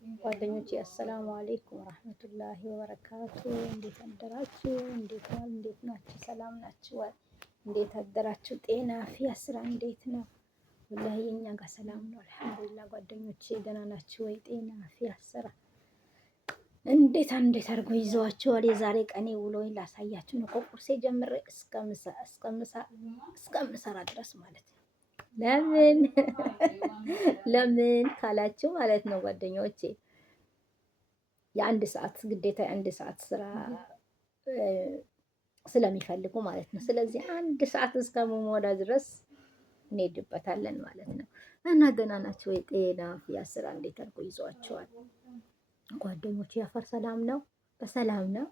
ጓደኞቼ አሰላሙ አሌይኩም ወራህመቱላሂ ወበረካቱ። እንዴት አደራችሁ? እንዴት ናችሁ? ሰላም ናችሁ? እንዴት አደራችሁ? ጤና አፍያ ስራ እንዴት ነው? ወላሂ የኛ ጋር ሰላም ነው አልሐምዱሊላህ። ጓደኞቼ ደህና ናችሁ ወይ? ጤና አፍያ ስራ እንዴት አድርጎ ይዘዋችኋል? የዛሬ ቀኔ ውሎዬን ላሳያችሁ ነው። ከቁርሴ ጀምሬ እስከምሰራ ድረስ ማለት ነው። ለምን ካላችሁ ማለት ነው ጓደኞቼ የአንድ ሰዓት ግዴታ የአንድ ሰዓት ስራ ስለሚፈልጉ ማለት ነው። ስለዚህ አንድ ሰዓት እስከምሞላ ድረስ እንሄድበታለን ማለት ነው። እና ደህና ናቸው ወይ? ጤና ስራ እንዴት አድርጎ ይዟቸዋል? ጓደኞቼ ያፈር ሰላም ነው? በሰላም ነው?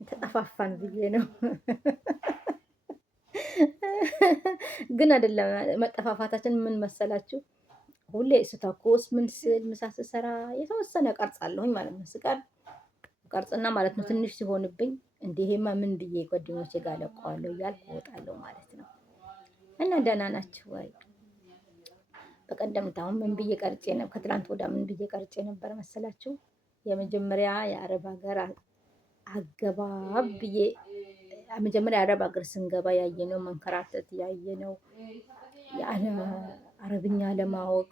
ተጠፋፋን ብዬ ነው ግን አይደለም። መጠፋፋታችን ምን መሰላችሁ? ሁሌ ስተኮስ ምን ስል ምሳ ስሰራ የተወሰነ ቀርጻለሁኝ ማለት ነው። ቀርጽና ማለት ነው ትንሽ ሲሆንብኝ እንዲህማ ምን ብዬ ጓደኞቼ ጋር ለቀዋለሁ እያልኩ እወጣለሁ ማለት ነው። እና ደህና ናችሁ ወይ? በቀደም ታውን ምን ብዬ ቀርጬ ነበር? ከትላንት ወዳ ምን ብዬ ቀርጬ ነበር መሰላችሁ? የመጀመሪያ የአረብ ሀገር አገባብ ብዬ መጀመሪያ የአረብ ሀገር ስንገባ ያየነው መንከራተት ያየነው አረብኛ ለማወቅ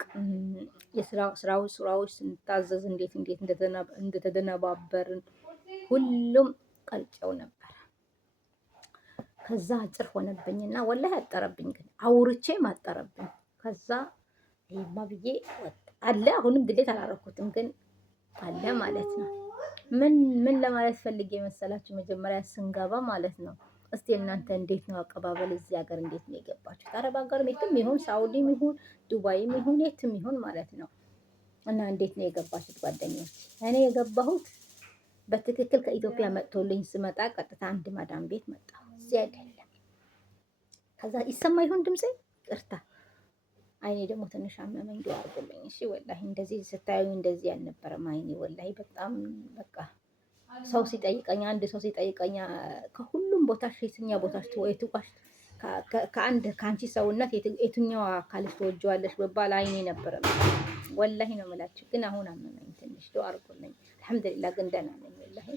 ስራዎች ስንታዘዝ እንዴት እንደተደነባበርን ሁሉም ቀርጨው ነበር። ከዛ አጭር ሆነብኝና ወላሂ አጠረብኝ፣ ግን አውርቼም አጠረብኝ። ከዛ ይሄማ ብዬ አለ አሁንም ድሌት አላረኩትም፣ ግን አለ ማለት ነው። ምን ለማለት ፈልጌ መሰላችሁ? መጀመሪያ ስንገባ ማለት ነው። እስቲ እናንተ እንዴት ነው አቀባበል? እዚህ ሀገር እንዴት ነው የገባችሁት? አረብ ሀገር የትም ይሁን ሳውዲም ይሁን ዱባይም ይሁን የትም ይሁን ማለት ነው። እና እንዴት ነው የገባችሁት ጓደኞች? እኔ የገባሁት በትክክል ከኢትዮጵያ መጥቶልኝ ስመጣ ቀጥታ አንድ ማዳም ቤት መጣሁ። እዚህ አይደለም። ከዛ ይሰማ ይሁን ድምጼ ቅርታ አይኔ ደግሞ ትንሽ አመመኝ። ዱአ አድርጉልኝ እሺ። ወላሂ እንደዚህ ስታዩኝ እንደዚህ አልነበረም አይኔ ወላሂ በጣም በቃ ሰው ሲጠይቀኝ አንድ ሰው ሲጠይቀኝ ከሁሉም ቦታ የትኛው ቦታ ትወይቱቃሽ ከአንቺ ሰውነት የትኛው አካልሽ ትወጂዋለሽ በባል አይኔ ነበረ ወላሂ ነው የምላችሁ። ግን አሁን አመመኝ ትንሽ ዱአ አድርጉልኝ። አልሐምዱሊላህ ግን ደህና ነኝ ወላሂ።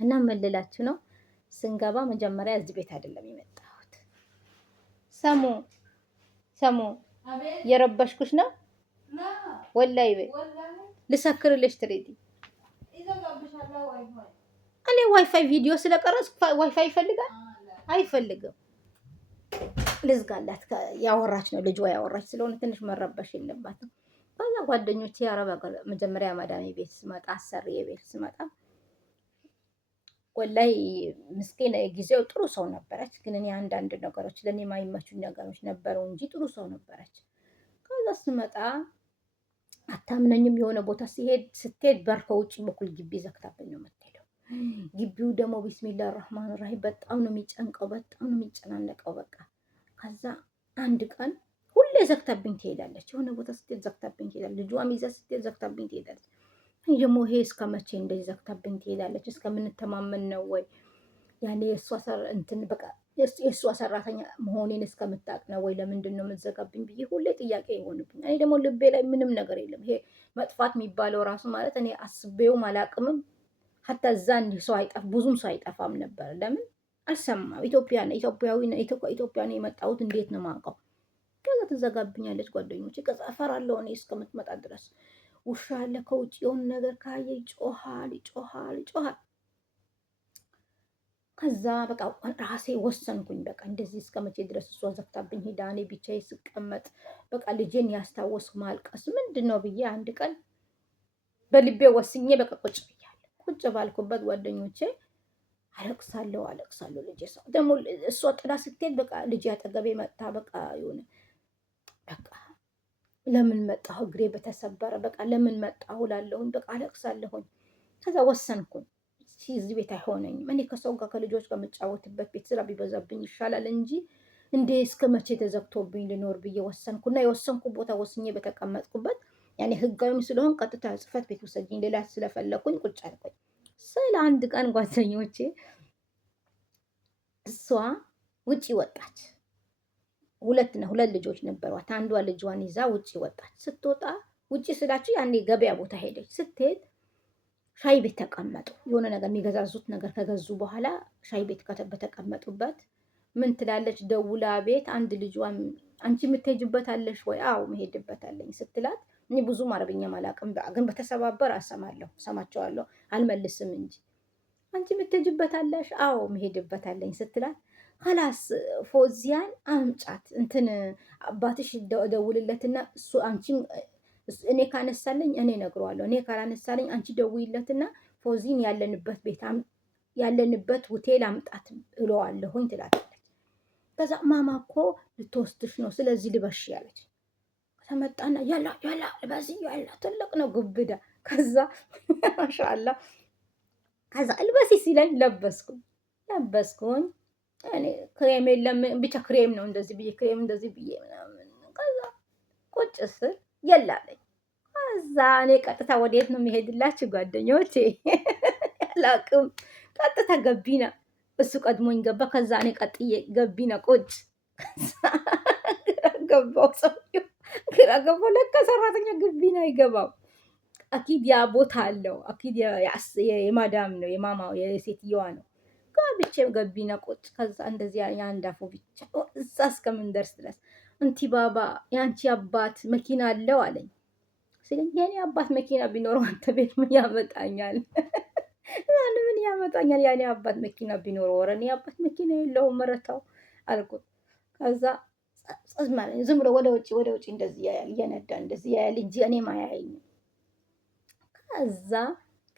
እና ምን ልላችሁ ነው ስንገባ መጀመሪያ እዚህ ቤት አይደለም የመጣሁት። ሰሙ የረበሽኩሽ ነው ወላሂ ልሰክርልሽ ትሬዲ እኔ ዋይፋይ ቪዲዮ ስለቀረጽኩ ዋይፋይ ይፈልጋል አይፈልግም። ልዝጋላት። ያወራች ነው ልጇ ያወራች ስለሆነ ትንሽ መረበሽ የለባትም። በዛ ጓደኞቼ የአረብ ሀገር መጀመሪያ ማዳሜ ቤት ስመጣ አሰሪዬ ቤት ስመጣ ወላይ ምስኪን ጊዜው ጥሩ ሰው ነበረች። ግን እኔ አንዳንድ ነገሮች ለኔ የማይመቹኝ ነገሮች ነበሩ እንጂ ጥሩ ሰው ነበረች። ከዛ ስመጣ አታምነኝም። የሆነ ቦታ ስትሄድ በር ከውጭ በኩል ግቢ ዘግታብኝ ነው የምትሄደው። ግቢው ደግሞ ቢስሚላህ ራህማን ራሂም በጣም ነው የሚጨንቀው፣ በጣም ነው የሚጨናነቀው። በቃ ከዛ አንድ ቀን ሁሌ ዘግታብኝ ትሄዳለች። የሆነ ቦታ ስትሄድ ዘግታብኝ ትሄዳለች። ልጇም ይዛ ስትሄድ ዘግታብኝ ትሄዳለች። እኔ ደግሞ ይሄ እስከ መቼ እንደዚህ ዘግታብኝ ትሄዳለች? እስከምንተማመን ነው ወይ ያኔ የእሷ ሰራተኛ መሆኔን እስከምታውቅ ነው ወይ? ለምንድን ነው የምትዘጋብኝ ብዬ ሁሌ ጥያቄ ይሆንብኝ። እኔ ደግሞ ልቤ ላይ ምንም ነገር የለም። ይሄ መጥፋት የሚባለው ራሱ ማለት እኔ አስቤውም አላቅምም። ሀታ እዛ እንዲህ ብዙም ሰው አይጠፋም ነበር። ለምን አልሰማም። ኢትዮጵያ ነው የመጣሁት። እንዴት ነው የማውቀው? ከዛ ትዘጋብኛለች ጓደኞቼ። ከዛ እፈራለሁ እኔ እስከምትመጣ ድረስ። ውሻ አለ ከውጭ የሆነ ነገር ካየ ይጮሃል። ከዛ በቃ ራሴ ወሰንኩኝ። በቃ እንደዚህ እስከ መቼ ድረስ እሷ ዘግታብኝ ሄዳ እኔ ብቻዬ ስቀመጥ በቃ ልጄን ያስታወስኩ ማልቀስ ምንድን ነው ብዬ አንድ ቀን በልቤ ወስኜ በቃ ቁጭ ብያለሁ። ቁጭ ባልኩበት ጓደኞቼ አለቅሳለሁ። ልጄ ሰው ደግሞ እሷ ጥላ ስትሄድ በቃ ልጄ አጠገቤ መጣ። በቃ የሆነ በቃ ለምን መጣሁ እግሬ በተሰበረ በቃ ለምን መጣሁ እላለሁኝ። በቃ አለቅሳለሁኝ። ከዛ ወሰንኩኝ እዚህ ቤት አይሆነኝም። እኔ ከሰው ጋር ከልጆች ጋር የምጫወትበት ቤት ስራ ቢበዛብኝ ይሻላል እንጂ እንዴ እስከ መቼ ተዘግቶብኝ ልኖር ብዬ ወሰንኩና የወሰንኩ ቦታ ወስኜ በተቀመጥኩበት ያኔ ህጋዊም ስለሆን ቀጥታ ጽህፈት ቤት ወሰጅኝ ሌላ ስለፈለኩኝ ቁጭ አልኩኝ። ስለ አንድ ቀን ጓደኞቼ እሷ ውጪ ወጣች። ሁለት ልጆች ነበሯት። አንዷ ልጇን ይዛ ውጪ ወጣች። ስትወጣ ውጭ ስላችሁ ያኔ ገበያ ቦታ ሄደች። ስትሄድ ሻይ ቤት ተቀመጡ። የሆነ ነገር የሚገዛዙት ነገር ከገዙ በኋላ ሻይ ቤት በተቀመጡበት ምን ትላለች? ደውላ ቤት አንድ ልጇን አንቺ የምትሄጅበት አለሽ ወይ? አዎ መሄድበት አለኝ ስትላት፣ እኔ ብዙም አረብኛም አላውቅም፣ ግን በተሰባበር ሰማቸዋለሁ፣ አልመልስም እንጂ አንቺ የምትሄጅበት አለሽ? አዎ መሄድበት አለኝ ስትላት፣ ኸላስ ፎዚያን አምጫት እንትን አባትሽ ደውልለትና እሱ አንቺም እኔ ካነሳለኝ እኔ ነግረዋለሁ፣ እኔ ካላነሳለኝ አንቺ ደውይለትና ፎዚን ያለንበት ሆቴል አምጣት እለዋለሁኝ ትላለች። ከዛ ማማ እኮ ልትወስድሽ ነው፣ ስለዚህ ልበሽ ያለች። ተመጣና ያላ ልበስ ያላ ትልቅ ነው ግብዳ። ከዛ ማሻአላ ከዛ ልበሲ ሲለኝ ለበስኩኝ። እኔ ክሬም የለም ብቻ ክሬም ነው እንደዚህ ብዬ ክሬም እንደዚህ ብዬ ምናምን። ከዛ ቁጭ ስል የላለኝ። ከዛ እኔ ቀጥታ ወዴት ነው የሚሄድላችሁ ጓደኞቼ? አላውቅም። ቀጥታ ገቢና እሱ ቀድሞኝ ገባ። ከዛ እኔ ቀጥዬ ገቢና ቁጭ። ግራ ገባው ሰውዬው፣ ግራ ገባው። ለካ ሰራተኛ ገቢና አይገባው። አኪድ ያ ቦታ አለው። አኪድ የማዳም ነው የማማው የሴትየዋ ነው። ጋብቼ ገቢና ቁጭ። ከዛ እንደዚህ ያንዳፉ ብቻ እዛ እስከምንደርስ ድረስ እንቲ ባባ የአንቺ አባት መኪና አለው አለኝ። ስለኝ የኔ አባት መኪና ቢኖረው አንተ ቤት ምን ያመጣኛል? ምን ያመጣኛል? ያኔ አባት መኪና ቢኖረው። ወረ እኔ አባት መኪና የለውም መረታው አልኩት። ከዛ ዝም ብሎ ወደ ውጭ እንደዚህ ያያል፣ እየነዳ እንደዚህ ያያል እንጂ እኔም አያየኝም። ከዛ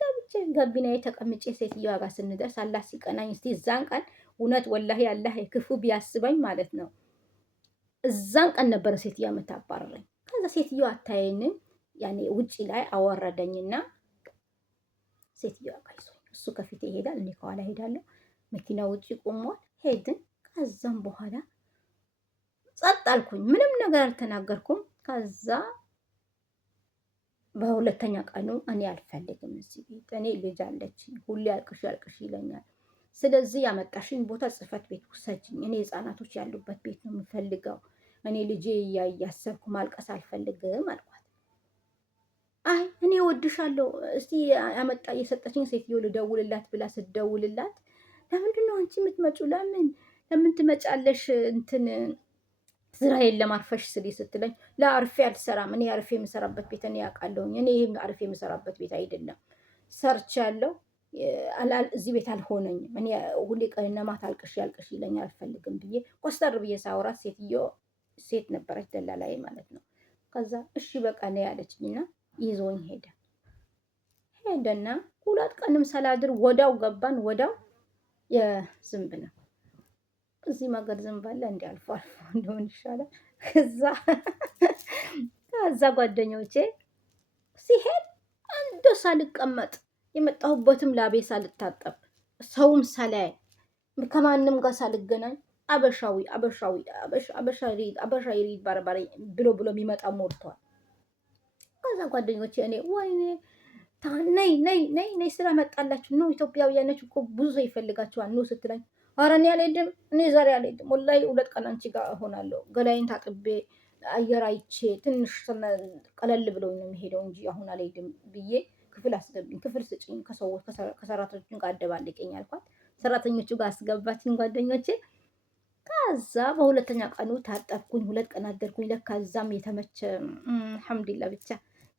ገብቼ ገቢና ተቀምጬ ሴትዮዋ ጋር ስንደርስ አላህ ሲቀናኝ፣ እስቲ እዛን ቀን እውነት ወላሂ አላህ ክፉ ቢያስበኝ ማለት ነው። እዛን ቀን ነበረ ሴትዮዋ የምታባረረኝ። ከዛ ሴትዮዋ አታየኝም። ያኔ ውጪ ላይ አወረደኝና ሴትዮዋ ጋር ይዞኝ እሱ ከፊቴ ይሄዳል፣ እኔ ከኋላ ሄዳለሁ። መኪና ውጪ ቆሟል። ሄድን። ከዛም በኋላ ጸጥ አልኩኝ። ምንም ነገር አልተናገርኩም። ከዛ በሁለተኛ ቀኑ እኔ አልፈልግም እዚህ ቤት፣ እኔ ልጅ አለችኝ፣ ሁሌ አልቅሽ ይለኛል። ስለዚህ ያመጣሽኝ ቦታ ጽህፈት ቤት ውሰጅኝ፣ እኔ ህፃናቶች ያሉበት ቤት ነው የምፈልገው፣ እኔ ልጄ እያሰብኩ ማልቀስ አልፈልግም አልኳት። አይ እኔ ወድሻለሁ፣ እስቲ ያመጣ የሰጠችኝ ሴትዮ ልደውልላት ብላ ስትደውልላት፣ ለምንድን ነው አንቺ የምትመጪው? ለምን ትመጫለሽ? እንትን ስራ የለም አርፈሽ ስሪ ስትለኝ፣ ለአርፌ አልሰራም፣ እኔ አርፌ የምሰራበት ቤት እኔ ያውቃለሁኝ፣ እኔ ይሄም አርፌ የምሰራበት ቤት አይደለም፣ ሰርቻለሁ፣ እዚህ ቤት አልሆነኝም፣ እኔ ሁሌ ቀንና ማታ አልቅሽ ይለኛል፣ አልፈልግም ብዬ ኮስተር ብዬ ሳወራት፣ ሴት ነበረች ደላላዬ ማለት ነው። ከዛ እሺ በቃ ነው ያለችኝና ይዞኝ ሄደና 2 ቀንም ሳላድር ወዳው ገባን። ወዳው የዝንብ ነው እዚህ ማገር ዝንብ አለ እንዲ አልፎ እንደሆን ይሻላል። ከዛ ጓደኞቼ ሲሄድ አንዱ ሳልቀመጥ የመጣሁበትም ላቤ ሳልታጠብ ሰውም ሳላይ ከማንም ጋር ሳልገናኝ አበሻ ይሪድ ባረባሪ ብሎ የሚመጣ ሞልቷል። ከዛ ጓደኞቼ እኔ ወይኔ ነይ ስራ መጣላችሁ ነው፣ ኢትዮጵያውያኖች እኮ ብዙ ይፈልጋችኋል ነው ስትለኝ፣ ኧረ እኔ አልሄድም፣ እኔ ዛሬ አልሄድም፣ ወላሂ 2 ቀን አንቺ ጋር እሆናለሁ፣ ገላይን ታጥቤ አየር አይቼ ትንሽ ቀለል ብሎኝ ነው የሚሄደው እንጂ አሁን አልሄድም ብዬ ክፍል አስገብኝ፣ ክፍል ስጭኝ፣ ከሰራተኞቹ ጋር አደባልቀኝ አልኳት። ሰራተኞቹ ጋር አስገባችኝ ጓደኞቼ። ከዛ በሁለተኛ ቀኑ ታጠብኩኝ፣ 2 ቀን አደርኩኝ። ለካ እዛም የተመቸ አልሐምዱሊላህ ብቻ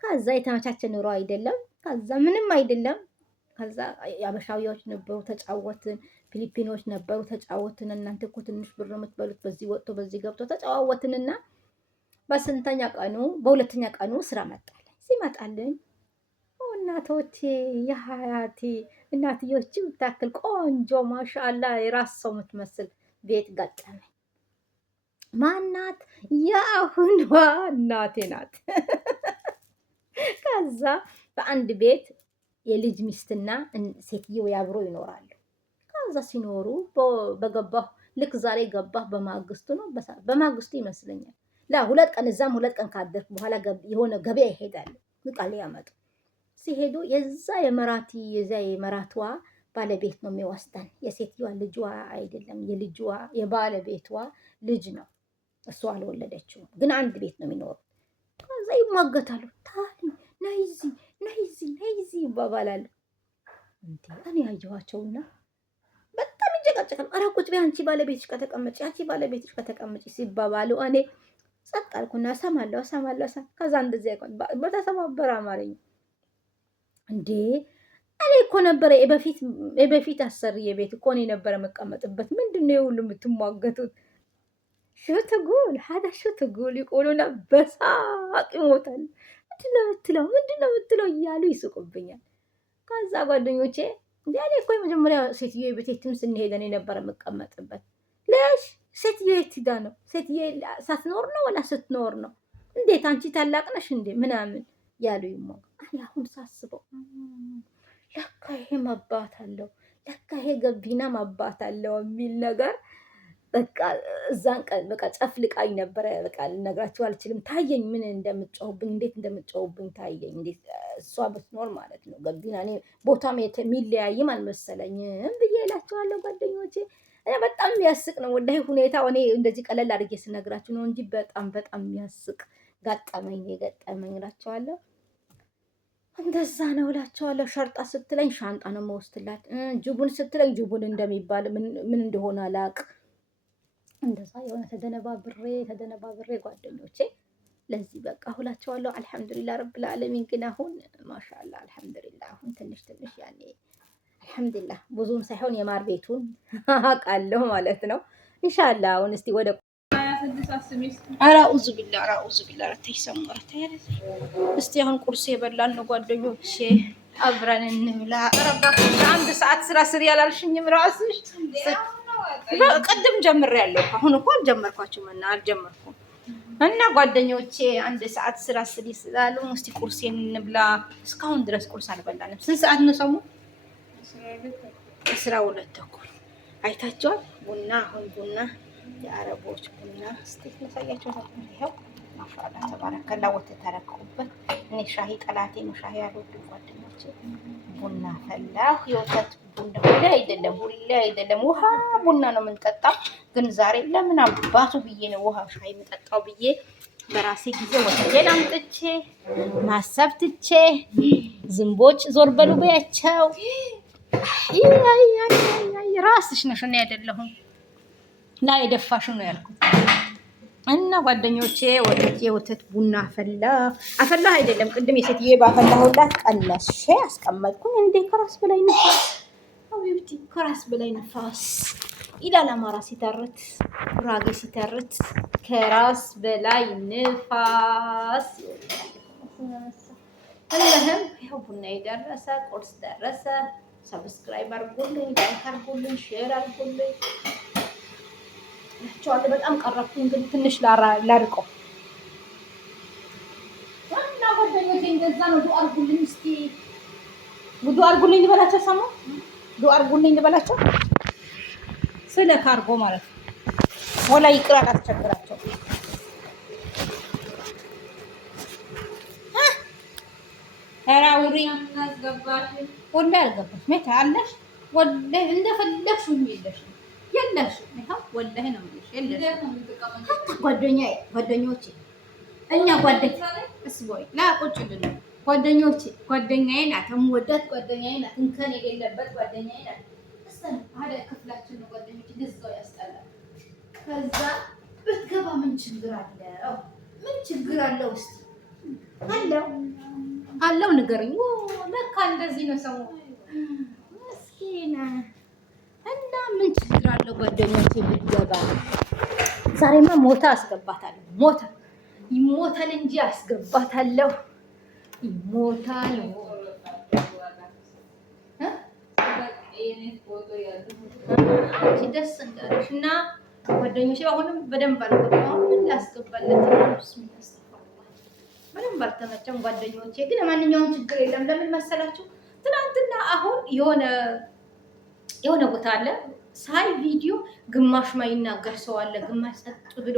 ከዛ የተመቻቸ ኑሮ አይደለም፣ ከዛ ምንም አይደለም። ከዛ የአበሻዊዎች ነበሩ ተጫወትን፣ ፊሊፒኖች ነበሩ ተጫወትን። እናንተ እኮ ትንሽ ብር የምትበሉት በዚህ ወጥቶ በዚህ ገብቶ ተጫዋወትንና በሁለተኛ ቀኑ ስራ መጣልኝ። ሲመጣልኝ እናቶቼ የሀያቴ እናትዮች ብታክል ቆንጆ ማሻአላ የራስ ሰው የምትመስል ቤት ገጠመኝ። ማናት? የአሁኗ እናቴ ናት። ከዛ በአንድ ቤት የልጅ ሚስትና ሴትዮ ያብሮ ይኖራሉ። ከዛ ሲኖሩ በገባሁ ልክ ዛሬ ገባሁ በማግስቱ ነው በማግስቱ ይመስለኛል 2 ቀን እዛም 2 ቀን ካደርኩ በኋላ የሆነ ገበያ ይሄዳሉ። ቃል ያመጡ ሲሄዱ የዛ የመራቷ ባለቤት ነው የሚወስደን። የሴትዮዋ ልጇ አይደለም፣ የባለቤቷ ልጅ ነው። እሷ አልወለደችውም፣ ግን አንድ ቤት ነው የሚኖሩት። ከዛ ይሟገታሉ። ነይ እዚህ ይባባላሉ። እንዴ እኔ ያየኋቸውና በጣም ይጨቃጨቃሉ። ኧረ ቁጭ በይ አንቺ ባለቤትሽ ከተቀመጪ ሲባባሉ እኔ ጸጥ አልኩና እሰማለሁ። ከዛ እንደዚህ አይቆም በተሰባበረ አማርኛ እንዴ እኔ እኮ ነበረ የበፊት አሰርዬ ቤት እኮ እኔ ነበረ መቀመጥበት። ምንድነው የሁሉ የምትሟገቱት? ሾትጉል ሾትጉል ይቆሉና በሳቅ ይሞታል። ምንድነው የምትለው እያሉ ይስቁብኛል። ከዛ ጓደኞቼ እንዴ እኔ እኮ የመጀመሪያ ሴትዮ ቤቴትም ስንሄድ እኔ ነበረ የምቀመጥበት። ለሽ ሴትዮ የት ሂዳ ነው? ሴትዮ ሳትኖር ነው ወላ ስትኖር ነው? እንዴት አንቺ ታላቅ ነሽ እንዴ ምናምን ያሉ እኔ አሁን ሳስበው ለካ ይሄ መባት አለው፣ ለካ ይሄ ገቢና መባት አለው የሚል ነገር በቃ እዛን ቀን በቃ ጨፍልቃኝ ነበረ። በቃ ልነግራችሁ አልችልም። ታየኝ ምን እንደምትጮህብኝ፣ እንዴት እንደምትጮህብኝ ታየኝ። እንዴት እሷ ብትኖር ማለት ነው። ገቢና እኔ ቦታም የሚለያይም አልመሰለኝም ብዬ እላቸዋለሁ ጓደኞቼ። በጣም የሚያስቅ ነው ወላሂ ሁኔታው። እኔ እንደዚህ ቀለል አድርጌ ስነግራችሁ ነው እንጂ በጣም የሚያስቅ ገጠመኝ እላቸዋለሁ። እንደዛ ነው እላቸዋለሁ። ሸርጣ ስትለኝ ሻንጣ ነው የምወስድላት። ጅቡን ስትለኝ ጅቡን እንደሚባል ምን እንደሆነ አላውቅ። እንደዛ የሆነ ተደነባብሬ ጓደኞቼ ለዚህ በቃ ሁላቸዋለሁ። አልሐምዱሊላህ ረብል ዓለሚን። ግን አሁን ማሻአላህ አልሐምዱሊላህ አሁን ትንሽ ያኔ አልሐምዱሊላህ ብዙም ሳይሆን የማር ቤቱን አውቃለሁ ማለት ነው። ኢንሻአላህ አሁን እስቲ ወደ አራኡዙ ቢላህ ተይሰምራ እስቲ አሁን ቁርስ የበላን ነው ጓደኞቼ፣ አብረን እንብላ። ረባኩ አንድ ሰዓት ስራ ስሪ ያላልሽኝም ራስሽ ቅድም ጀምሬያለሁ። አሁን እኮ አልጀመርኳችሁም እና ጓደኞቼ አንድ ሰዓት ስራ ስሪ ስላሉ እስቲ ቁርሴን እንብላ። እስካሁን ድረስ ቁርስ አልበላንም። ስንት ሰዓት ነው ሰሙ? 12 ተኩል አይታችኋል። አሁን ቡና የአረቦች ቡና እስቲ ማሳያችሁ ነው። ይሄው ማሻአላ ተባረከላ ወተት ተረከውበት። እኔ ሻሂ ጠላቴ ነው። ሻሂ አልወድም ጓደኞቼ። ቡና ፈላሁ። የወተት ቡና ሁሌ አይደለም ውሃ ቡና ነው የምንጠጣው። ግን ዛሬ ለምን አባቱ ብዬ ነው ውሃ ሻሂ የምጠጣው ብዬ በራሴ ጊዜ ወተቴን አምጥቼ ማሰብ ትቼ ዝንቦች ዞር በሉ በያቸው። ራስሽ ነሽ እኔ አይደለሁም ላይ የደፋሽው ነው ያልኩት። እና ጓደኞቼ ወተት ቡና አፈላ አይደለም ቅድም የሴትዬ ባፈላሁላት ቀነሼ አስቀመጥኩኝ። እንዴ ከራስ በላይ ንፋስ አውይብቲ ከራስ በላይ ንፋስ ይላል አማራ ሲተርት፣ ጉራጌ ሲተርት ከራስ በላይ ንፋስ ይላል። ይኸው ቡና የደረሰ ቁርስ ደረሰ። ሰብስክራይብ አድርጉልኝ፣ ላይክ አድርጉልኝ፣ ሼር አድርጉልኝ። ናቸዋለሁ በጣም ቀረብኩኝ፣ ግን ትንሽ ላርቀው እና ጓደኞቼ እንደዛ ነው። ዱአ አድርጉልኝ እስቲ ዱአ አድርጉልኝ ልበላቸው። ሰማ ዱአ አድርጉልኝ ልበላቸው ስለ ካርጎ ማለት ነው። ወላ ይቅር አላስቸግራቸው። ተራውሪ ወላ አልገባሽ ሜታ አለሽ ወላ እንደፈለግሽ የለሽ ይሄው ወላሂ ነው የምልሽ። የለሽ ጓደኞቼ እኛ እስቦይ ላ ቁጭ ብለን ጓደኛዬ ናት፣ የምወዳት ጓደኛዬ ናት፣ እንከን የሌለበት ጓደኛዬ ናት። እሰን አለ ክፍላችን ነው ጓደኞቼ፣ ደስታው ያስጠላል። ከዛ ብትገባ ምን ችግር አለው? ምን ችግር አለው? እስቲ አለው ንገረኝ። ለካ እንደዚህ ነው ሰው መስኪና እና ምን ችግር አለው ጓደኞቼ ብትገባ? ዛሬማ ሞታ አስገባታለሁ። ይሞታል እንጂ አስገባታለሁ። ይሞታል ደስ እንዳለሽ እና ጓደኞቼ አሁንም በደንብ አልገባም። ምን ላስገባለት? በደንብ አልተመቸም ጓደኞቼ። ግን ማንኛውም ችግር የለም። ለምን መሰላችሁ? ትናንትና አሁን የሆነ ቦታ አለ ሳይ ቪዲዮ ግማሽ ማይናገር ሰው አለ፣ ግማሽ ጸጥ ብሎ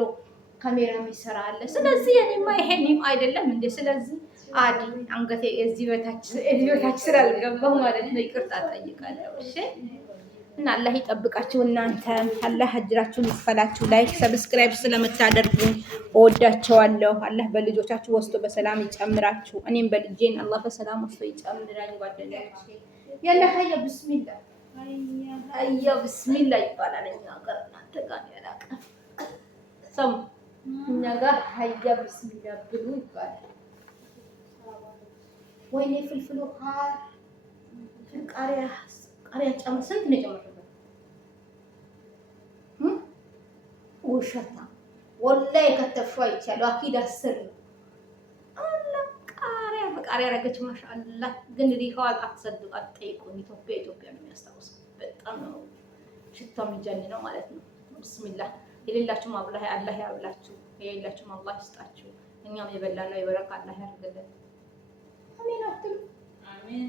ካሜራ የሚሰራ አለ። ስለዚህ እኔማ ይሄንም አይደለም እንዴ? ስለዚህ አዲ አንገቴ እዚህ በታች ስላልገባሁ ማለት ነው ይቅርታ ጠይቃለሁ። እሺ እና አላህ ይጠብቃችሁ። እናንተን አላህ አጅራችሁን ይክፈላችሁ። ላይክ ሰብስክራይብ ስለምታደርጉኝ እወዳቸዋለሁ። አላህ በልጆቻችሁ ወስዶ በሰላም ይጨምራችሁ። እኔም በልጄን አላህ በሰላም ወስዶ ይጨምራኝ። ጓደኞቼ ያለ ሀያ ብስሚላ ሀያ ብስሚላ ይባላል እኛ ጋር። እናንተ ጋር ያላቀ ሰው እኛ ጋር ሀያ ብስሚላ ብሉ ይባላል። ወይኔ ፍልፍሉ ቃሪያ ጨምር። ስንት ነው የጨመርኩበት? ውሸታ ወላሂ ከተፍሽው አይቻለሁ። አኪድ 10 ነው። ቃሪያ በቃሪያ ረገች። ማሻአላህ ግን ሪሃው አትሰድቁ፣ አትጠይቁኝ። ኢትዮጵያ ነው የሚያስታውሰው። በጣም ነው ሽታው የሚጀንነው ማለት ነው። ቢስሚላህ የሌላችሁም አላህ ያብላችሁ፣ የሌላችሁም አላህ ይስጣችሁ። እኛም የበላነው የበረካ አላህ ያድርግልን። አሜን አትሉ? አሜን።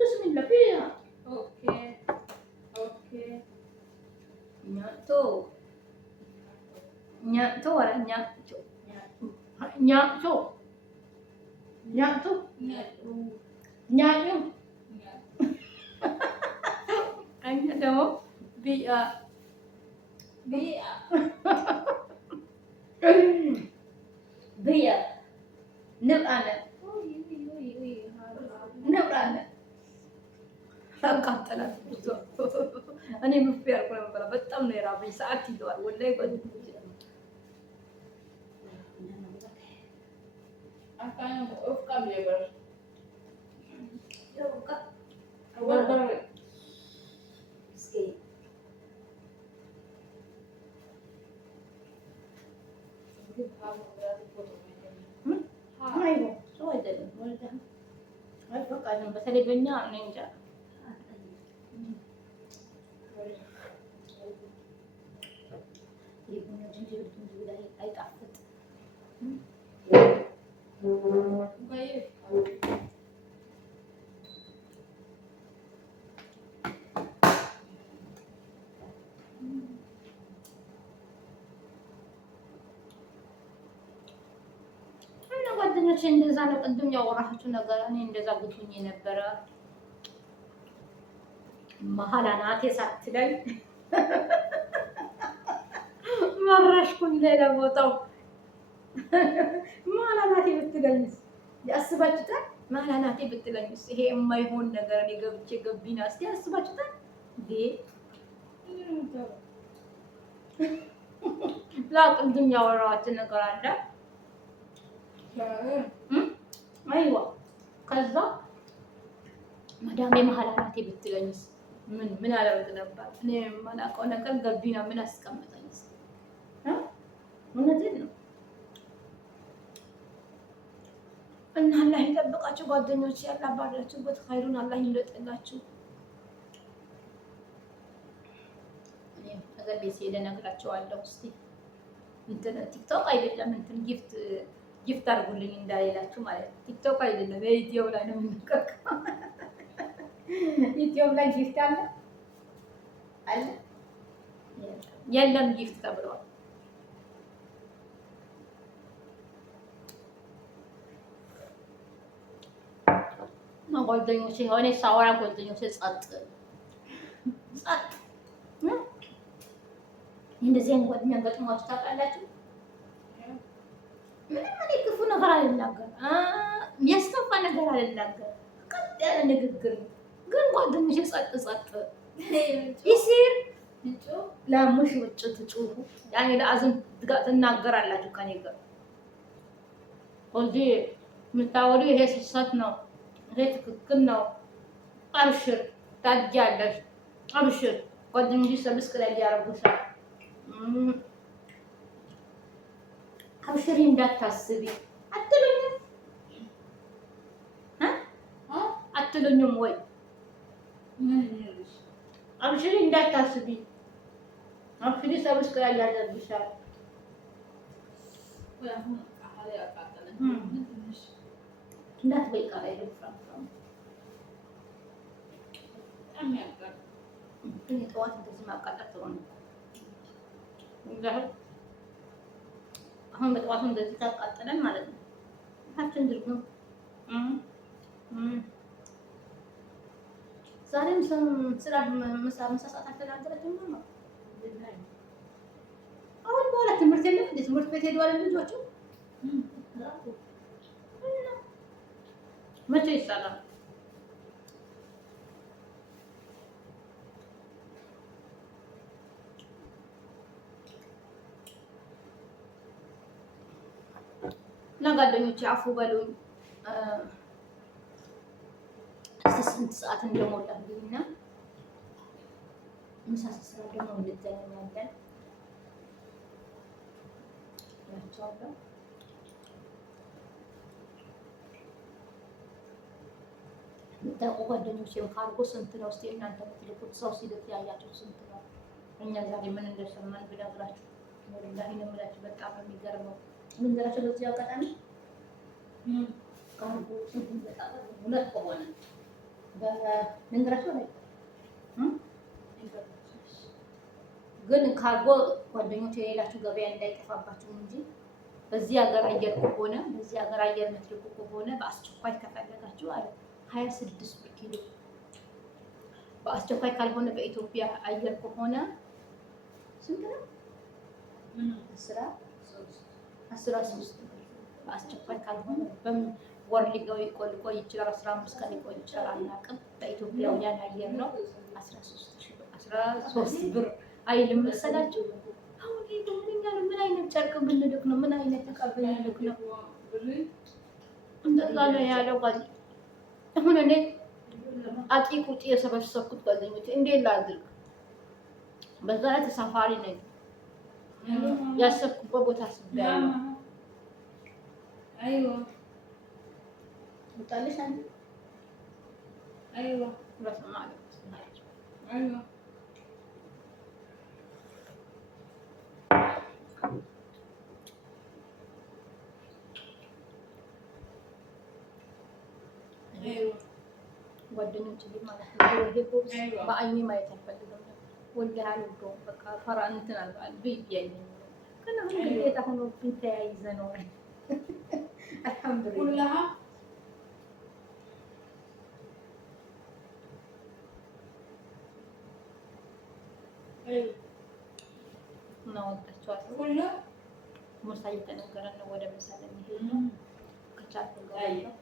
Bismillah pia. Okay. Nyatu wala nyatu. Anh đâu? Bia. Nước ăn ạ. Nước ăn ạ. አቃጠላት። እኔ ምፍ ያልኩ ነበር። በጣም ነው የራበኝ። ሰዓት ይዘዋል ወላሂ በተለይ በእኛ እኔ እንጃ አይጣፍጥ። ጓደኞቼ እንደዛ ነው። ቅድም ያወራችሁ ነገር እኔ እንደዛ ጉቱኝ የነበረ መሀል አናቴ ሳትለኝ መረሽኩኝ ሌላ ቦታው። መሀል አናቴ ብትለኝስ? ያስባችሁታል? መሀል አናቴ ብትለኝስ? ይሄ የማይሆን ነገር እኔ ገብቼ ገቢና እስቲ ያስባችሁታል እንዴ? ላ ቅድም ያወራኋችሁ ነገር አለ። አይዋ ከዛ መዳሜ መሀል አናቴ ብትለኝስ ምን አደርግ ነበር? እኔ የማላውቀው ነገር ገቢና ምን አስቀምጠኝስ? እውነቴን ነው። እና አላህ ይጠብቃችሁ ጓደኞች። ያላህ ባላችሁበት ኸይሩን አላህ ይምረጥላችሁ። እኔ ነገር ቤት ሄደ እነግራቸዋለሁ። እስቲ እንትን ቲክቶክ አይደለም እንትን ጊፍት አድርጉልኝ እንዳይላችሁ ማለት ነው። ቲክቶክ አይደለም ዩቲዩብ ላይ ነው የምንቀቀው። ዩቲዩብ ላይ ጊፍት አለ የለም ጊፍት ተብሏል። ጓደኞቼ የሆነ ሳወራ ጓደኞቼ ጸጥ እንደዚህ አይነት ጓደኛ ገጥሟችሁ ታውቃላችሁ? ምንም እኔ ክፉ ነገር አልናገር፣ የሚያስከፋ ነገር አልናገር፣ ቀጥ ያለ ንግግር ግን ጓደኞቼ ጸጥ ይሲር ለሙሽ ውጭ ትጩሁ ያኔ ለአዝም ትናገራላችሁ ከኔ ጋር ወልዲ የምታወሩ ይሄ ስህተት ነው፣ ይሄ ትክክል ነው። አብሽር ታጃለሽ፣ አብሽር ጓደኞቼ ሰብስክራይብ ያደርጉሻል። አብሽሪ እንዳታስቢ አትሉኝም ወይ? አብሽሪ እንዳታስቢ፣ አብሽሪ ሰብስክራይብ ያደርግሻል። እንዳትበይ ቃል አይደለም ጠዋት እንደዚህ ማቃጠል ጥሩ ነው። አሁን በጠዋቱ እንደዚህ ታቃጥለን ማለት ነው። ታችን ድርጉ ዛሬም ስራ ምሳ ሰዓት አልተናገረችም ነው። አሁን በኋላ ትምህርት የለም እንዴ? ትምህርት ቤት ሄደዋል ልጆቹ። መቼ ይሰራል? እና ጓደኞቼ አፉ በሉኝ እስከ ስንት ሰዓት እንደሞላልኝና ምሳ ስራ ደግሞ እንገናኛለን እላቸዋለሁ። የምታውቁ ጓደኞቼም ካርጎ ስንት ነው? እስኪ እናንተ የምትልኩት ሰው ሲልክ ያያችሁ ስንት ነው? እኛ ዛሬ ምን እንደሰማን ብነግራችሁ ወላሂ ነው የምላችሁ። በጣም የሚገርመው ልንገራችሁ በዚህ አጋጣሚ ካርጎ ስንት በጣም ሁለት ከሆነ ልንገራችሁ ላይ ግን ካርጎ ጓደኞቼ የሌላችሁ ገበያ እንዳይጠፋባችሁ እንጂ በዚህ ሀገር አየር ከሆነ በዚህ ሀገር አየር የምትልኩ ከሆነ በአስቸኳይ ከፈለጋችሁ አለ 26 ብር ኪሎ። በአስቸኳይ ካልሆነ በኢትዮጵያ አየር ከሆነ ስንት ነው? 13 በአስቸኳይ ካልሆነ ወር ሊቆይ ይችላል። 15 ቀን ሊቆይ ይችላል። አናውቅም። በኢትዮጵያውያን አየር ነው 13 ብር አይልም መሰላችሁ። አሁን ምን አይነት ጨርቅ ብንልክ ነው? ምን አይነት ዕቃ ብንልክ ነው? እንደዛ ነው ያለው። አሁን እኔ አጢቅ ውጪ የሰበሰብኩት ጓደኞቼ እንዴት ላድርግ? በዛ ላይ ተሳፋሪ ነኝ። ያሰብኩበት ቦታ ስቤያለሁ። አይዋ ወጣልሽ አንቺ አይዋ ረስማ አይዋ ጓደኞች ማለት ነው። በአይኔ ማየት አልፈልግም። ወላሂ አልወደውም። በቃ ፈራ እንትን አልባል ብያለሁ። ግን አሁን ግዴታ ሆኖብኝ ተያይዘ ነው። አልሐምዱሊላህ እናወጣቸዋለሁ። ምሳ እየተነገረን ነው። ወደ ምሳ ለሚሄድ ነው። ከቻልኩ እገባለሁ።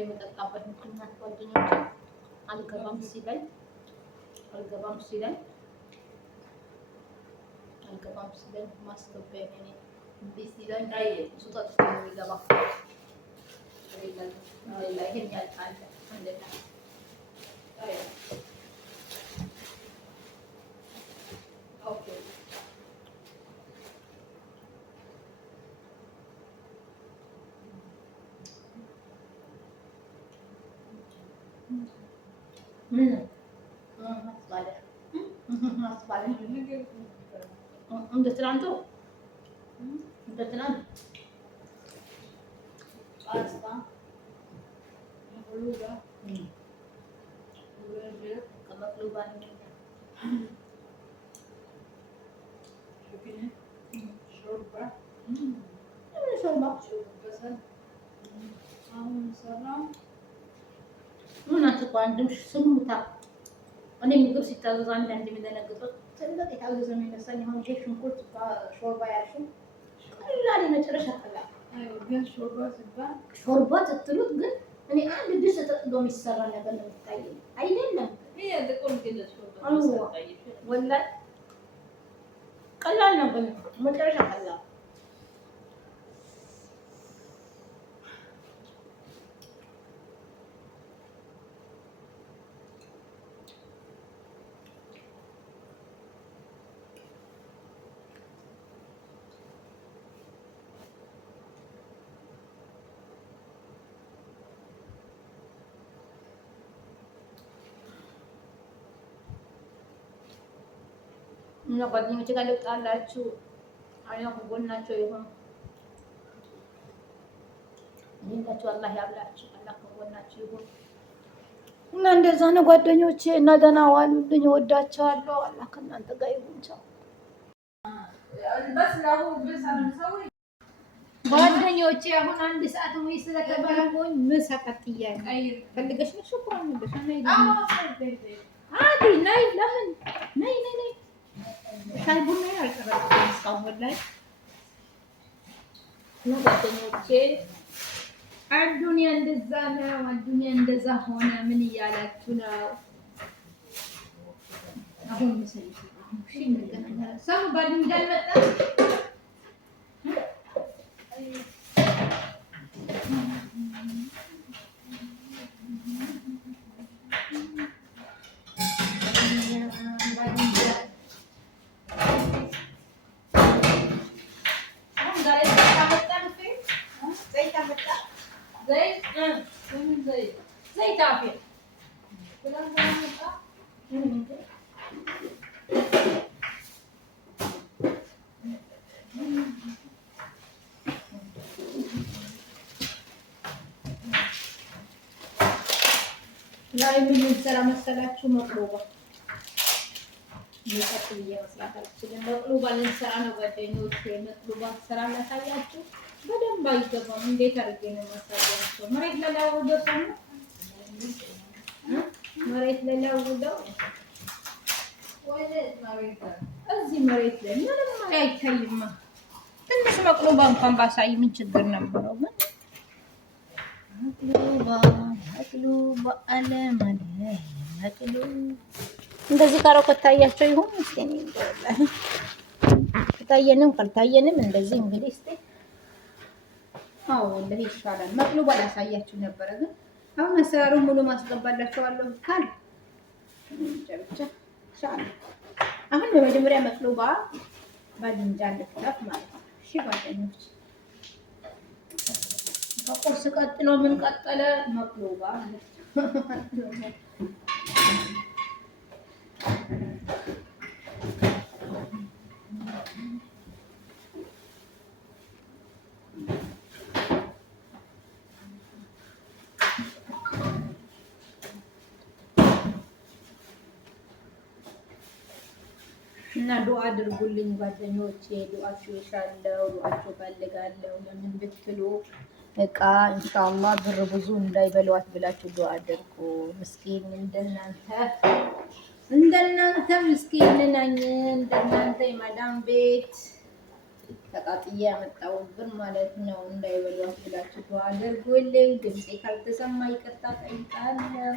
የምጠጣበት ምክንያት ጓደኞቼ አልገባም ሲለኝ ማስገቢያ ነኝ እምቢ ሲለኝ እሱ ጠጥቶ ነው የሚገባ። ይሄን ያልቃል እንደና ምን እንደ ትናንቱ ፓስታ አንድም ስሙታ እኔ ምግብ ሲታዘዝ አንዳንድ የሚደነግጡት ትልቅ የታዘዘ የሚመስለኝ አሁን ሽንኩርት ሾርባ ያልሽው ቀላል የመጨረሻ ቀላል ግን ሾርባ ስትሉት ግን እኔ አንድ ድስት ተጥዶ የሚሰራ ነገር ነው የሚታየኝ። አይደለም ወላሂ ቀላል ነው ግን መጨረሻ ቀላል እና ጓደኞቼ ጋር ልውጣላችሁ። አሁን ከጎናቸው ይሁን ይሄንታችሁ አላህ ያብላችሁ። አላህ ከጎናችሁ ይሁን እና እንደዛ ነው ጓደኞቼ። እና ደህና ዋሉልኝ። እወዳቸዋለሁ። አላህ ከእናንተ ጋር ይሁን። ቻው ጓደኞቼ። አሁን 1 ሰዓት ወይ ስለተባለኝ ምሳ ቀጥያለሁ። ፈልገሽ ነው ሹክራን ነው አዲ ነይ ለምን ነይ ሻይ ቡና ያልቀረበ እስካሁን ወላሂ እና ጓደኞቼ አዱንያ እንደዛ ነው። አዱንያ እንደዛ ሆነ። ምን እያላችሁ ነው? አሁን መሰለኝ እሺ እንገናኛለን። ሰው ባል እንዳልመጣ ዘይት አፌ ላይ ምን እንሰራ መሰላችሁ? መቅሉባ ይቀጥ ብዬ መስራት አልችልም። መቅሉባ ልንሰራ ነው ጓደኞቼ። መቅሉባ ስራ ላሳያችሁ። በደንብ አይገባም። እንዴት አድርጌ ነው ማሳያችሁ? መሬት ላይ አውርደው ሰው መሬት ላይ አውርደው እዚህ መሬት ላይ ምንም አይታይማ። ትንሽ መቅሉባ እንኳን ባሳይ ምን ችግር ነበረው? ግን መቅሉባ አለ ማለት መቅሉባ እንደዚህ ካረኮት ታያቸው ይሁን እስቲ ነው ይባላል። ታየንም ካልታየንም እንደዚህ እንግዲህ እስቲ አዎ ወላሂ ይሻላል። መቅሉባ ላሳያችሁ ነበረ ግን አሁን አሰራሩን ሙሉ ማስገባላችኋለሁ ካል ብቻ ይሻላል። አሁን በመጀመሪያ መቅሉባ ባድንጃን ልክተፍ ማለት ነው። እሺ ጓደኞች ከቁርስ ቀጥሎ ምን ቀጠለ? መቅሉባ ማለት ነው። እና ዱአ አድርጉልኝ ጓደኞቼ። ዱአችሁ ይሻለው፣ ዱአችሁ ፈልጋለሁ። ለምን ብትሉ እቃ ኢንሻአላህ ብር ብዙ እንዳይበሏት ብላችሁ ዱአ አድርጉ። ምስኪን እንደናንተ ምስኪን ነኝ። እንደናንተ የማዳም ቤት ተቃጥዬ ያመጣው ብር ማለት ነው። እንዳይበሏት ብላችሁ ዱአ አድርጉልኝ። ድምጼ ካልተሰማ ይቅርታ ጠይቃለሁ።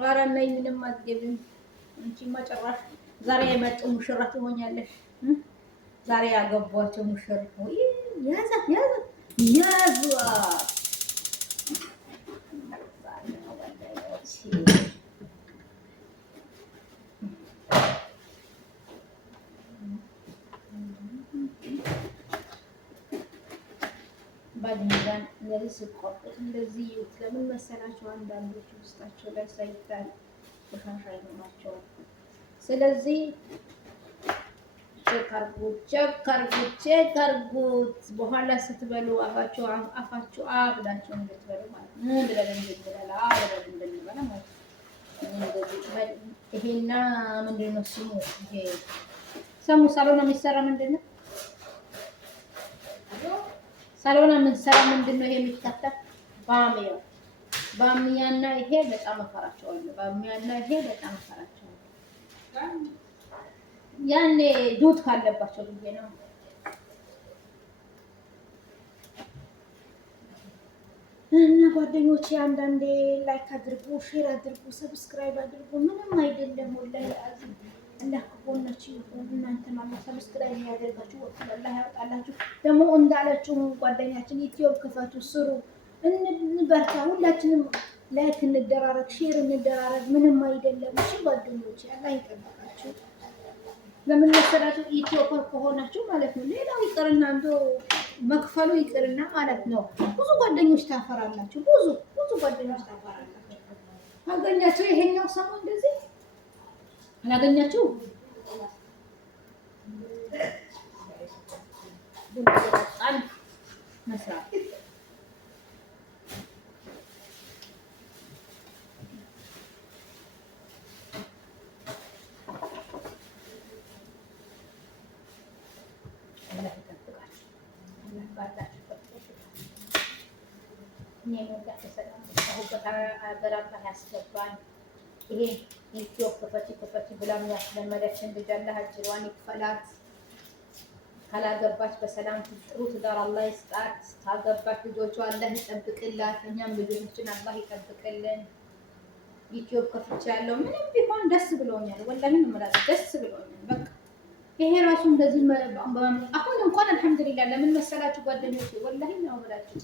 ኧረ ነይ ምንም አትገቢም። አንቺማ ጭራሽ ዛሬ የመጡ ሙሽራ ትሆኛለሽ። ዛሬ ያገቧቸው ሙሽራ ያዛት ባድንጃን እንደዚህ ስቆርጡት እንደዚህ ይዩት። ለምን መሰላችሁ? አንዳንዶቹ ውስጣቸው ላይ ሳይታል ቆሻሻ ይኖራቸዋል። ስለዚህ ቼክ አድርጉት። በኋላ ስትበሉ አፋችሁ ብላችሁ እንድትበሉ ማለት ነው። ብለን እንድንበላ ማለት ነው። ይሄና ምንድን ነው ስሙ? ይሄ ሰሙ ሳሎና የሚሰራ ምንድን ነው? ሳሎና የምንሰራ ምንድን ነው? ይሄ የሚከተፍ ባሚያና ይሄ በጣም እፈራቸዋለሁ። ባሚያና ይሄ በጣም እፈራቸዋለሁ። ያኔ ዱት ካለባቸው ብዬ ነው። እና ጓደኞቼ አንዳንዴ ላይክ አድርጉ፣ ሼር አድርጉ፣ ሰብስክራይብ አድርጉ። ምንም አይደለም ወላሂ አዚም አላህ ከጎናችሁ ይሁን። እናንተ ማለት ሰብስክራይብ ያደርጋችሁ ወጥ አላህ ያወጣላችሁ። ደግሞ እንዳለችው ጓደኛችን ዩቲዩብ ክፈቱ፣ ስሩ፣ እንበርታ። ሁላችንም ላይክ እንደራረግ፣ ሼር እንደራረግ። ምንም አይደለም። እሺ ጓደኞቼ አላህ ይጠብቃችሁ። ለምን መሰላችሁ? ዩቲዩብ ከሆናችሁ ማለት ነው ሌላው ይቅርና እንደው መክፈሉ ይቅርና ማለት ነው ብዙ ጓደኞች ታፈራላችሁ። ብዙ ጓደኞች ታፈራላችሁ። አገኛችሁ ይሄኛው ሰው እንደዚህ አላገኛችሁ ቡና እየጠጣን መስራት ያስገባል። ይሄ ኢትዮ ክፈቺ ብላም ያስለመደችን ልጅ አላህ አጅሯን ይክፈላት። ካላገባች በሰላም ጥሩ ትዳር አላህ ይስጣት። ታገባች ልጆቿ አላህ ይጠብቅላት። እኛም ልጆችን አላህ ይጠብቅልን። ዩቲዩብ ከፍቼ ያለው ምንም ቢሆን ደስ ብሎኛል። ወላሂ ነው የምላችሁ ደስ ብሎኛል። በቃ ይሄ ራሱ እንደዚህ አሁን እንኳን አልሐምዱሊላህ ለምን መሰላችሁ ጓደኞቼ፣ ወላሂ ነው የምላችሁ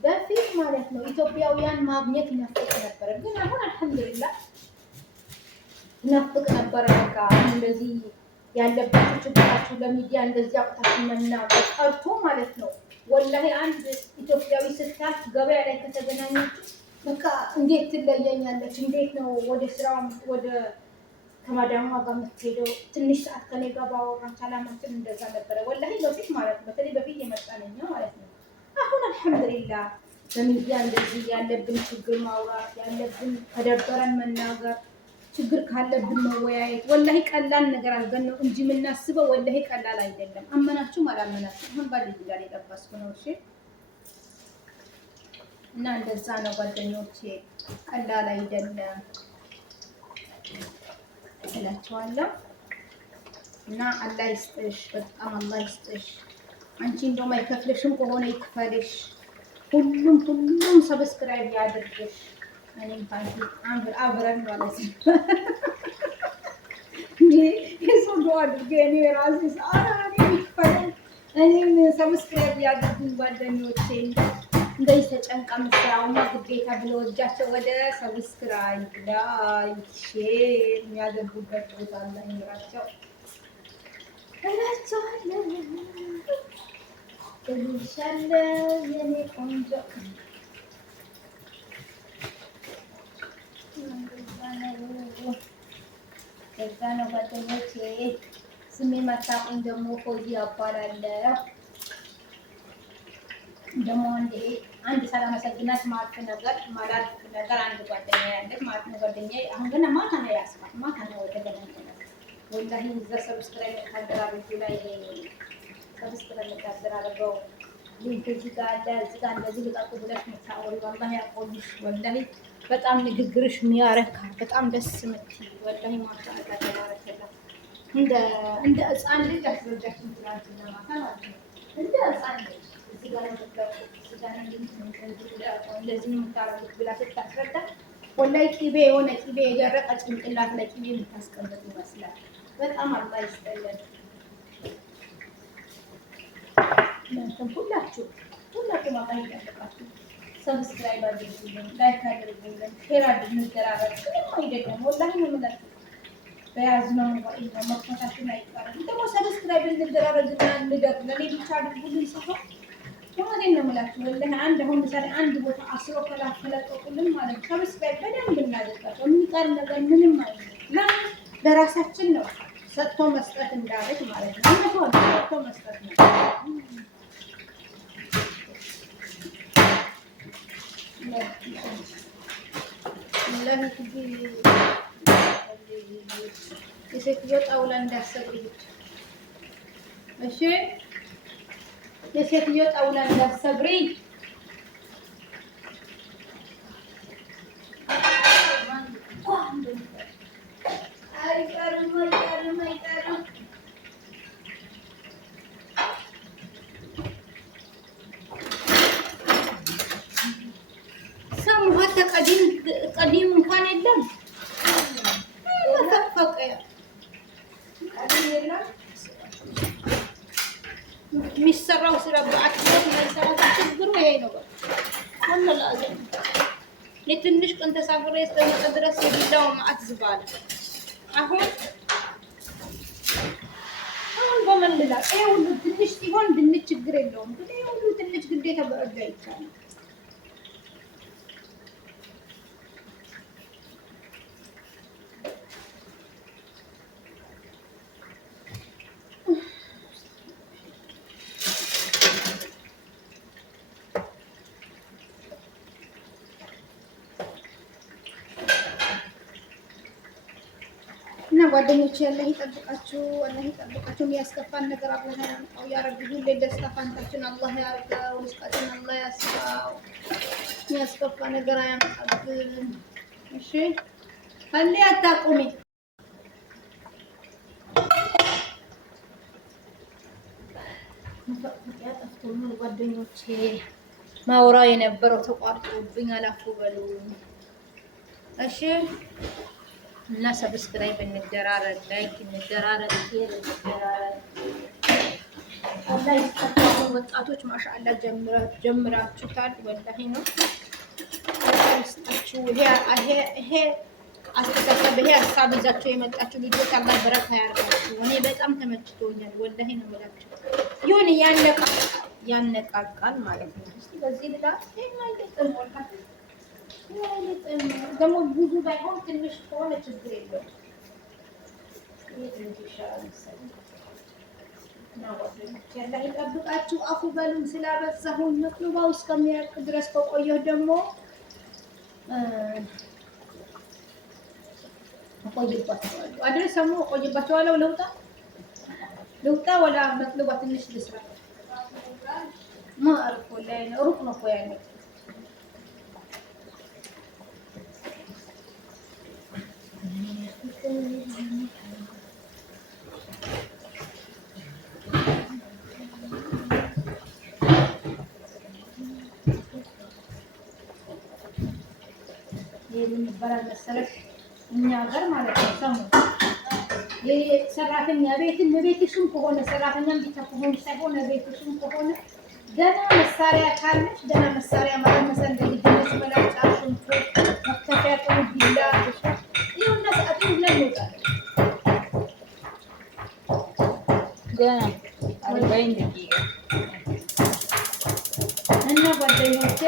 በፊት ማለት ነው ኢትዮጵያውያን ማግኘት ይናፍቅ ነበር። ግን አሁን አልሐምዱሊላህ ይናፍቅ ነበረ። በቃ እንደዚህ ያለባችሁ ችግራችሁ ለሚዲያ እንደዚህ አውጥታችሁ መናገር ቀርቶ ማለት ነው። ወላሂ አንድ ኢትዮጵያዊ ስታልፍ ገበያ ላይ ከተገናኘች በቃ እንዴት ትለየኛለች? እንዴት ነው ወደ ስራው ወደ ከማዳሙ ጋር የምትሄደው? ትንሽ ሰዓት ከኔ ጋር ባወራች አላማችን እንደዛ ነበረ ወላሂ በፊት ማለት ነው። በተለይ በፊት የመጣነኛ ማለት ነው። አሁን አልሐምዱሊላህ በሚዲያ እንደዚህ ያለብን ችግር ማውራት ያለብን ከደበረን መናገር ችግር ካለብን መወያየት ወላሂ ቀላል ነገር አድርገን ነው እንጂ የምናስበው ወላሂ ቀላል አይደለም። አመናችሁም አላመናችሁም አሁን ባልጅ ጋር የጠበስኩ ነው። እሺ እና እንደዛ ነው ጓደኞቼ፣ ቀላል አይደለም እላችኋለሁ። እና አላህ ይስጥሽ፣ በጣም አላህ ይስጥሽ። አንቺ እንደውም አይከፍልሽም ከሆነ ይክፈልሽ። ሁሉም ሰብስክራይብ ያድርግሽ። እኔም ታንኪ አብረን ማለት ነው እንዴ የሰው ዱዓ አድርጌ እኔ ራሴ ሳራኔ ይክፈል እኔም ሰብስክራይብ ያድርጉኝ ጓደኞቼ። እንደዚህ ተጨንቃ ምትሰራውና ግዴታ ብለው ወጃቸው ወደ ሰብስክራይብ ላይክ ሼር የሚያደርጉበት ቦታ ላይ ይምራቸው እላቸዋለሁ። እልሻለሁ የኔ ቆንጆ ከዛ ነው ጓደኞቼ። ስሜ ማታውቁኝ ደግሞ ፎዚ አባላለሁ። ደግሞ አንድ ሳላመሰግናት ማላልፍ ነገር አንድ ጓደኛ ያለች ማለት ነው። ጓደኛዬ አሁን ገና ማታ ነው ያስፋት ማታ ነው የተገናኘነው። ወላሂ እዛ ሰብስክራይብ ካደረጉ ላይ ሰብስክራይብ ካደረገው ሊንክ እዚህ ጋር አለ። እዚህ ጋር እንደዚህ ልጣቁ ብለሽ የምታወሪ ወላሂ ያቆይሽ። ወላሂ በጣም ንግግርሽ የሚያረካ በጣም ደስ የምትይ ወላሂ ማሻአላ ተባረከላ። እንደ ህፃን ልጅ አስረዳችን ትላንትና ማታ ማለት ነው። እንደ ህፃን ልጅ እዚህ ጋር ነው እንደዚህ የምታረጉት ብላ ስታስረዳ ወላሂ ቅቤ የሆነ ቅቤ የደረቀ ጭንቅላት ላይ ቅቤ የምታስቀምጥ ይመስላል። በጣም አላህ ይስጠለን። ሁላችሁ አላህ ይጠብቃችሁ። ሰብስክራይብ አድርጉልን፣ ላይክ አድርጉልን፣ ሼር እንደራረግ። ምንም አይደለም ወላሂ ነው የምላችሁ። በያዝነው ወይ ነው መጥፋታችን አይቀርም። ደግሞ ሰብስክራይብ እንደራረግና እንደግ ለኔ ብቻ አድርጉልን ሲሆን እውነቴን ነው የምላችሁ። ወላሂ አሁን ምሳሌ አንድ ቦታ አስሮ ከለቀቁልን ማለት ነው ሰብስክራይብ በደንብ እናደርጋቸው። የሚቀር ነገር ምንም አይደለም። ለራሳችን ነው ሰጥቶ መስጠት እንዳለች ማለት ነው። ሰጥቶ መስጠት ነው። የሴትዮ ጣውላ እንዳሰብሪ እሺ፣ የሴትዮ ጣውላ እንዳሰብሪ አይቀርም። ሰሙሀት ቀዲም እንኳን የለም ተፈቀ የሚሰራው ስራ በአክብሮት መሰራት ችግሩ ይሄ ነው። ወላሂ ለትንሽ ቀን ተሳፍሬ እስከመጣ ድረስ የቢላው ማዕት ዝባለ አሁን በመልላ ይሄ ሁሉ ትንሽ ሲሆን ድንች ችግር የለውም። ግን ይሄ ሁሉ ትንሽ ግዴታ በእርዳ ይቻላል። ጓደኞቼ አላህ ይጠብቃችሁ፣ አላህ ይጠብቃችሁ። የሚያስከፋን ነገር አላህ ያምጣው ያ ረቢ። ሁሌ ደስታ ፋንታችን አላህ ያርገው፣ ርስቃችን አላህ ያስፋው፣ የሚያስከፋ ነገር አያምጣብን። እሺ አለ አታቁሚ። ጓደኞቼ ማውራው የነበረው ተቋርጦብኝ አላፉ በሉ እሺ። እና ሰብስክራይብ እንደራረግ፣ ላይክ እንደራረግ፣ ሼር እንደራረግ። አላህ ይስጣችሁ ወጣቶች፣ ማሻአላ ጀምራችሁታል። ወላሂ ነው ይስጣችሁ። ይሄ አስተሳሰብ ይሄ ሀሳብ ይዛችሁ የመጣችሁ ልጆች አላህ በረካ ያርጋችሁ። እኔ በጣም ተመችቶኛል። ወላሂ ነው የምላችሁ። ይሁን ያነቃቃል ማለት ነው። እስቲ በዚህ ልላ ደግሞ ብዙ ባይሆን ትንሽ ከሆነ ችግር የለውም። አላህ ይጠብቃችሁ። አፉ በሉን ስላበዛሁኝ መጥሉባው እስከሚያልቅ ድረስ ከቆየሁ ደግሞ እቆይባቸዋለሁ። አይደል ሰሙ እቆይባቸዋለሁ። ልውጣ ወላ መጥሉባ ትንሽ ልስራ ማአርፎ ላይ ነው ሩቅ ነው እኮ ያለው ይባላል መሰለሽ እኛ ሀገር ማለት ነው። ሰሙ ሰራተኛ ቤትሽም ከሆነ ሰራተኛም ብቻ ከሆነ ሳይሆን ቤትሽም ከሆነ ደህና መሳሪያ ካለሽ ደህና መሳሪያ ማመሰ እንደዚህ ድንች መላጫ፣ ሽንኩርት መክተፊያ፣ ጥሩ ቢላ ይሁንና ሰዓቱ ብለን እንወጣለን። ገና አርባይን ደቂቃ እና ጓደኞቼ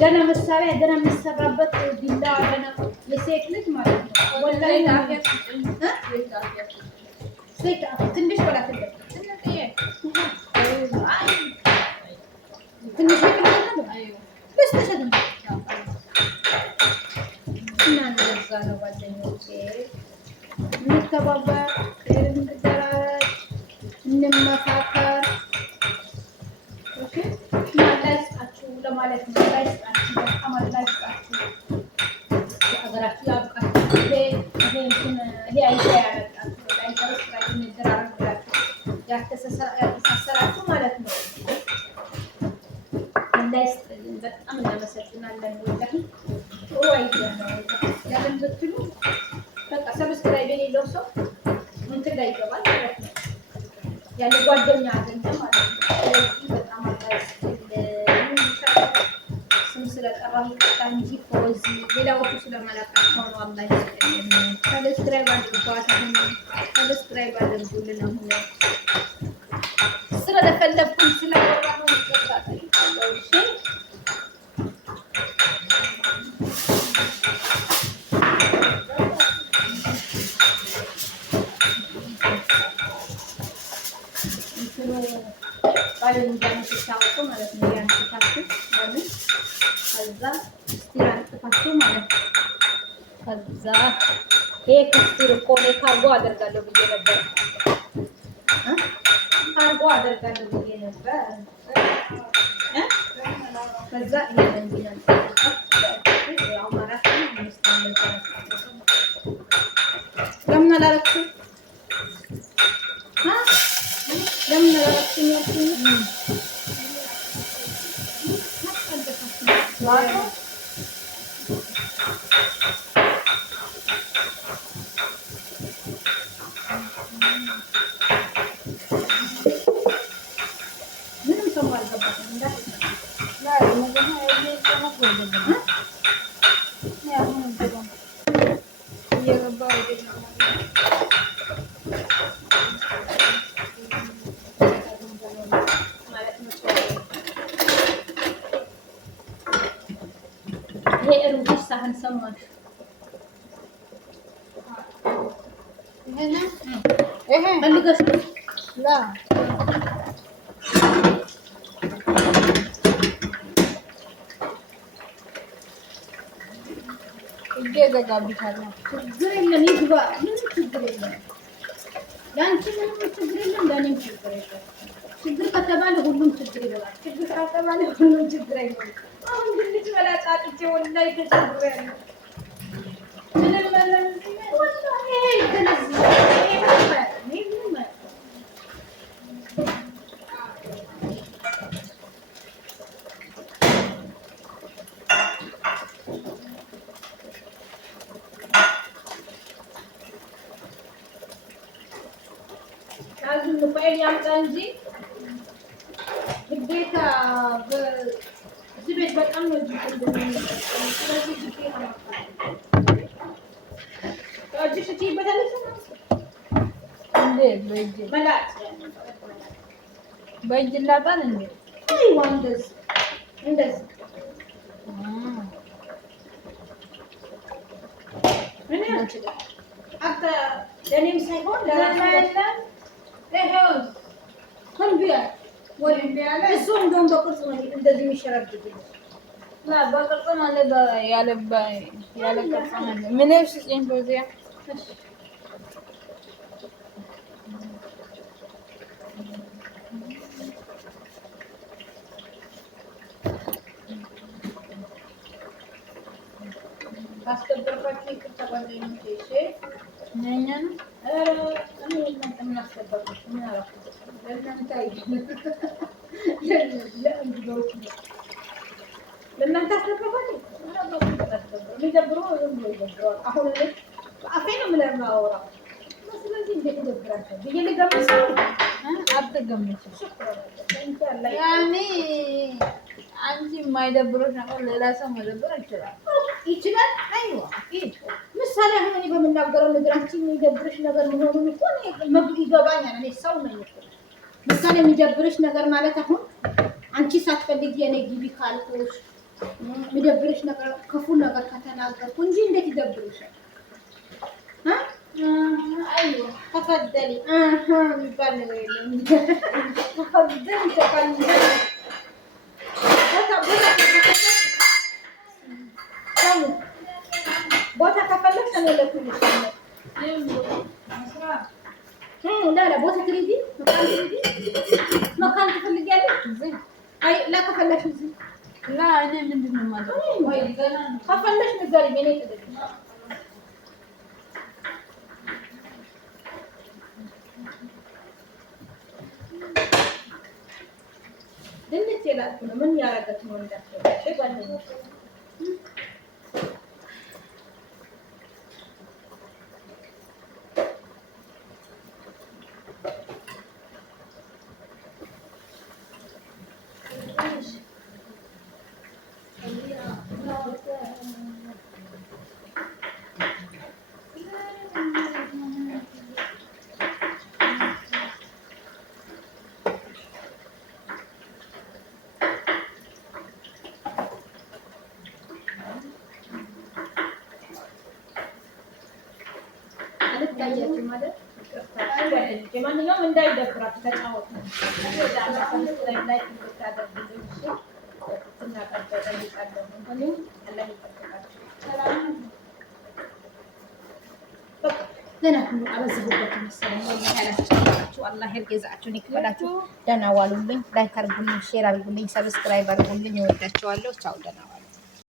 ገና መሳሪያ ገና የሚሰራበት ቢላ ገና የሴት ልጅ ማለት ነው። ወላሂ ሴት ትንሽ ወላ ትልቅ ትንሽ እና እንደዛ ነው ጓደኞቼ። እንተባበር፣ እንደራረግ፣ እንመካከር። ኦኬ ላይስጣችሁ ለማለት ነው። ላይስጣችሁ በጣም ላይስጣችሁ። ሀገራችሁ ያብቃችሁ። ይሄ አይዲያ ያመጣችሁ ላይሰሩት ላይ እንደራረግ ብላችሁ ያተሳሰራችሁ ማለት ነው። ላይስጥልን በጣም እናመሰግናለን። ወላሂ ጥሩ አይዲያ ነው። ያለን ብትሉ በቃ ሰብስክራይብ የሌለው ሰው እንትን ላይ ይገባል ማለት ነው። ያለ ጓደኛ አገኘ ማለት ነው። ስለዚህ በጣም ስም ስለጠራሁ ይቅርታ እንጂ ፎዚ ሌላዎቹ ስለማላውቃቸው ነው። አላህ ይስጥልኝ። ሰብስክራይብ አድርጓት። ሰብስክራይብ አድርጉልን። አሁን ስለፈለኩኝ ስለወራሁ ይቅርታ ጠይቃለሁ። እሺ ባለን እንዳንተታውቁ ማለት ነው። ያንተታችሁ ማለት ከዛ ስቲራን ጥፋችሁ ማለት ከዛ ከስቲር ኮኔ ካርጎ አደርጋለሁ ብዬ ነበር። ካርጎ አደርጋለሁ ብዬ ነበር። ከዛ ይሄን እንዲናል ያው ማለት ነው። ለምን አላረክሽም? ለምን አላረክሽም? ምንም ሰው አልገባም እንዳትል ሩዝ ሳህን ሰማሽ? ይሄ ፈልገሽ ላ እየዘጋብሻለሁ። ችግር የለም ይግባ። ምንም ችግር የለም። ለአንቺ ምንም ችግር የለም፣ ለእኔም ችግር የለም። ችግር ከተባለ ሁሉም ችግር ይኖራል። ችግር ከተባለ ሁሉም ችግር አይኖርም። አሁን ድንች መላጫ አጥቼ ወላሂ ተቸግሬያለሁ። ምንም ወላሂ ይገለጽ ፋይል ያምጣ እንጂ ግዴታ በዚህ ቤት በጣም ነው እንጂ ስለዚህ ግዴታ እጅሽ ትይበታለሽ እንዴ? በእጅ ላባል እንዴ? አይዋ እንደዚህ እንደዚህ ምን ያችላል? አታ ለኔም ሳይሆን ለራሴ ለሄውስ ኮንቢያ ወልቢያ እሱ እንደውም በቅርጽ ነው እንደዚህ የሚሸረብብኝ። ላ በቅርጽ ማለት ያለ ቅርጽ ማለት ምን እሺ እንጆዚያ አስከበርኳችሁ ይቅርታ ጓደኞቼ። እሺ ነኛን እኔ እናንተ ምን አስከበርኩት? ምን አደረኩት? ለእናንተ ለእናንተ አስከበርኳችሁ? የሚደብረው ዝም ብሎ ይደብረዋል። አሁን እኔ በአፌ ነው የማወራው። ስለዚህ እንዴት ይደብራቸዋል ብዬ ልገምት አትገምችም። ያኔ አንቺ የማይደብሮች ነገር ሌላ ሰው መደብር ይችላል። አይዋ ምሳሌ አሁን እኔ በምናገረው ነገር አንቺ የሚደብርሽ ነገር መሆኑን እኮ ይገባኛል። እኔ ሰው ነኝ እኮ። ምሳሌ የሚደብርሽ ነገር ማለት አሁን አንቺ ሳትፈልጊ የኔ ግቢ ካልኩሽ የሚደብርሽ ነገር ክፉ ነገር ከተናገርኩ እንጂ እንዴት ይደብርሻል? አይዋ ተፈደሊ የሚባል ነገር የለም። ተፈደሊ ቦታ ከፈለግሽ እኔ ለኩልሽ ላ ቦታ ትሪዲ መካን ትፈልጊያለሽ? አይ ላ ከፈለግሽ እዚህ ላ እኔ ምንድን ነው ማለት ከፈለግሽ ንገሪኝ። እኔ ጥልሽ ድንች የላችሁ ነው። ምን ያደረገች ነው እንዳትረዳሽ ጓደኞቼ። አልታያችም ማለት ማንኛውም እንዳይደብራችሁ ተጫወቱ። ላይ እንድታደርጉልኝ እናቀበጠ ይጣለው እንዴ አላህ ይጠብቃችሁ። ሰላም ገና ሁሉ አበዛሁበት መሰለኝ። ወላሂ አላስጨነቃችሁ። አላህ ይርገዛችሁን ይክፈላችሁ። ደህና ዋሉልኝ። ላይክ አድርጉልኝ፣ ሼር አድርጉልኝ፣ ሰብስክራይብ አድርጉልኝ። እወዳችኋለሁ። ቻው፣ ደህና ዋሉ።